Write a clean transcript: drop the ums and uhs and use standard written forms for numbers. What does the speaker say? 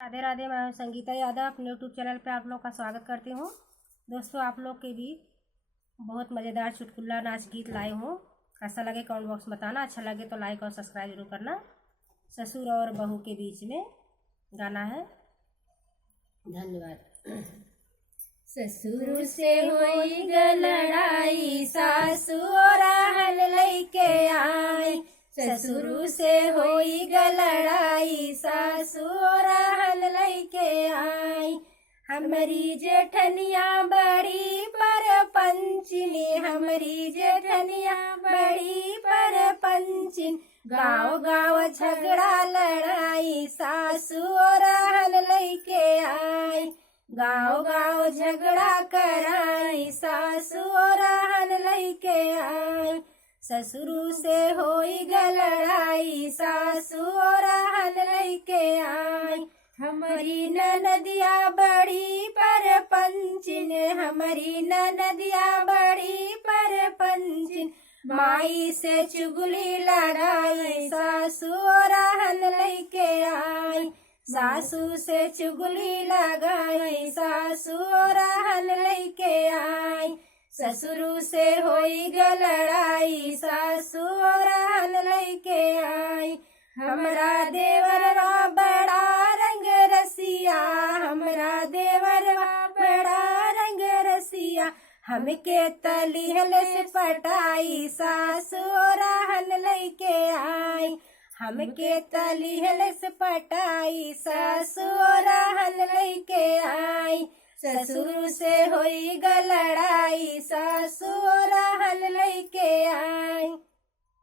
राधे राधे। मैं हूं संगीता यादव, अपने यूट्यूब चैनल पे आप लोग का स्वागत करती हूं। दोस्तों, आप लोग के भी बहुत मज़ेदार चुटकुला नाच गीत लाई हूं। कैसा लगे कमेंट बॉक्स में बताना। अच्छा लगे तो लाइक और सब्सक्राइब जरूर करना। ससुर और बहू के बीच में गाना है। धन्यवाद। ससुर से होई ग लड़ाई, सासु और हल लइके आई। ससुर से होई ग लड़ाई, सासु और हल लइके आई। हमारी जेठनिया बड़ी पर पंचिनी, हमारी जेठनिया बड़ी पर पंचिन। गाँव गाँव झगड़ा लड़ाई, सासु और हल लइके आई। गाँव गाँव झगड़ा कराई, सासु और हल लइके आई। ससुर से होई ग लड़ाई, सासु और हल लइके आई। हमारी ननदिया बड़ी पर पंचिन, हमारी ननदिया बड़ी पर पंचिन। माई से चुगली लड़ाई, सासु और हल लइके आई। सासू से चुगली लगाई, सासु और हल लइके आई। ससुर से होई ग लड़ाई, सासु और हल लइके आई। हमरा देवरवा बड़ा रंग रसिया, हमरा देवरवा बड़ा रंग रसिया। हमके तलिहल से पटाई, सासु और हल लइके आई। हमके तलिहल से पटाई, सासु और हल लइके आई। ससुर से होई ग लड़ाई, सासु और हल लइके आई।